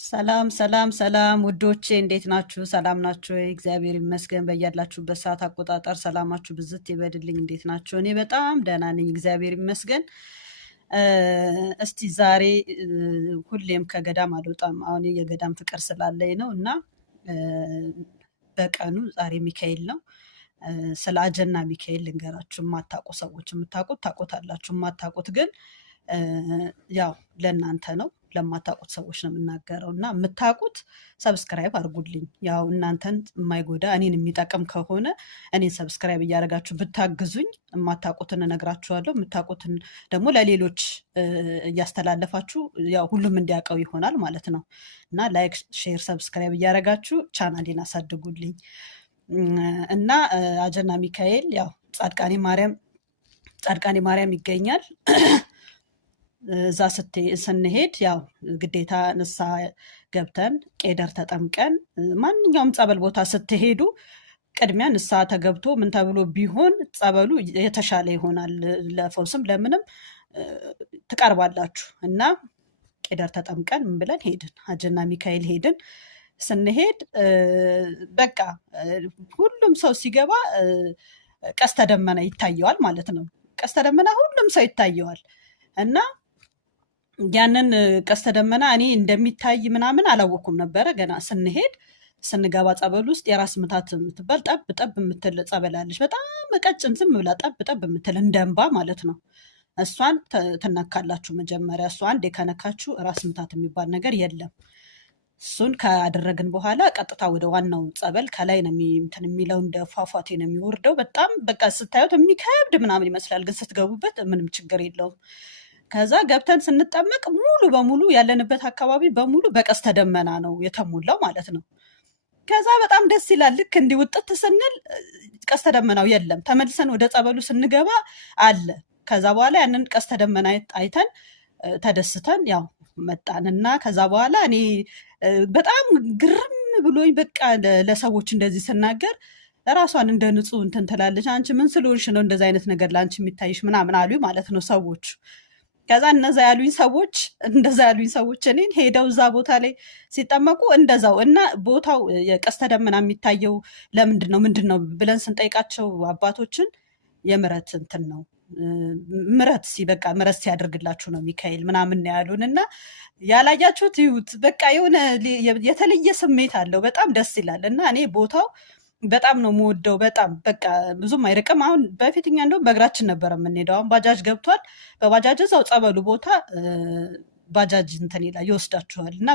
ሰላም ሰላም ሰላም ውዶቼ እንዴት ናችሁ? ሰላም ናችሁ ወይ? እግዚአብሔር ይመስገን። በያላችሁበት ሰዓት አቆጣጠር ሰላማችሁ ብዝት ይበድልኝ። እንዴት ናችሁ? እኔ በጣም ደህና ነኝ፣ እግዚአብሔር ይመስገን። እስቲ ዛሬ ሁሌም ከገዳም አልወጣም። አሁን የገዳም ፍቅር ስላለኝ ነው እና በቀኑ ዛሬ ሚካኤል ነው። ስለ አጀና ሚካኤል ልንገራችሁ። የማታውቁ ሰዎች የምታውቁት ታውቁታላችሁ፣ የማታውቁት ግን ያው ለእናንተ ነው፣ ለማታውቁት ሰዎች ነው የምናገረው እና የምታውቁት ሰብስክራይብ አድርጉልኝ። ያው እናንተን የማይጎዳ እኔን የሚጠቅም ከሆነ እኔን ሰብስክራይብ እያደረጋችሁ ብታግዙኝ የማታውቁትን እነግራችኋለሁ፣ የምታውቁትን ደግሞ ለሌሎች እያስተላለፋችሁ ያው ሁሉም እንዲያውቀው ይሆናል ማለት ነው እና ላይክ፣ ሼር፣ ሰብስክራይብ እያደረጋችሁ ቻናሌን አሳድጉልኝ እና አጀና ሚካኤል ያው ጻድቃኔ ማርያም ይገኛል። እዛ ስንሄድ ያው ግዴታ ንስሐ ገብተን ቄደር ተጠምቀን ማንኛውም ጸበል ቦታ ስትሄዱ ቅድሚያ ንስሐ ተገብቶ ምን ተብሎ ቢሆን ጸበሉ የተሻለ ይሆናል። ለፈውስም ለምንም ትቀርባላችሁ እና ቄደር ተጠምቀን ምን ብለን ሄድን፣ አጀና ሚካኤል ሄድን። ስንሄድ በቃ ሁሉም ሰው ሲገባ ቀስተ ደመና ይታየዋል ማለት ነው። ቀስተ ደመና ሁሉም ሰው ይታየዋል እና ያንን ቀስተ ደመና እኔ እንደሚታይ ምናምን አላወኩም ነበረ። ገና ስንገባ ጸበል ውስጥ የራስ ምታት የምትባል ጠብ ጠብ የምትል ጸበላለች። በጣም ቀጭን ዝም ብላ ጠብ ጠብ የምትል እንደንባ ማለት ነው። እሷን ትነካላችሁ መጀመሪያ። እሷ አንዴ ከነካችሁ ራስ ምታት የሚባል ነገር የለም። እሱን ካደረግን በኋላ ቀጥታ ወደ ዋናው ጸበል ከላይ ነው እንትን የሚለው፣ እንደ ፏፏቴ ነው የሚወርደው። በጣም በቃ ስታዩት የሚከብድ ምናምን ይመስላል፣ ግን ስትገቡበት ምንም ችግር የለውም። ከዛ ገብተን ስንጠመቅ ሙሉ በሙሉ ያለንበት አካባቢ በሙሉ በቀስተ ደመና ነው የተሞላው ማለት ነው። ከዛ በጣም ደስ ይላል። ልክ እንዲህ ውጥት ስንል ቀስተ ደመናው የለም። ተመልሰን ወደ ጸበሉ ስንገባ አለ። ከዛ በኋላ ያንን ቀስተ ደመና አይተን ተደስተን ያው መጣንና ከዛ በኋላ እኔ በጣም ግርም ብሎኝ በቃ ለሰዎች እንደዚህ ስናገር ራሷን እንደ ንጹህ እንትን ትላለች። አንቺ ምን ስለሆንሽ ነው እንደዚ አይነት ነገር ለአንቺ የሚታይሽ ምናምን አሉኝ ማለት ነው ሰዎች። ከዛ እንደዛ ያሉኝ ሰዎች እኔን ሄደው እዛ ቦታ ላይ ሲጠመቁ እንደዛው እና ቦታው የቀስተ ደመና የሚታየው ለምንድን ነው ምንድን ነው ብለን ስንጠይቃቸው አባቶችን የምረት እንትን ነው ምረት ሲያደርግላችሁ ነው ሚካኤል ምናምን ያሉን እና ያላያችሁት ይዩት። በቃ የሆነ የተለየ ስሜት አለው። በጣም ደስ ይላል እና እኔ ቦታው በጣም ነው የምወደው። በጣም በቃ ብዙም አይርቅም። አሁን በፊት እኛ እንደውም በእግራችን ነበር የምንሄደው። አሁን ባጃጅ ገብቷል። በባጃጅ እዛው ጸበሉ ቦታ ባጃጅ እንትን ይላል ይወስዳችኋል እና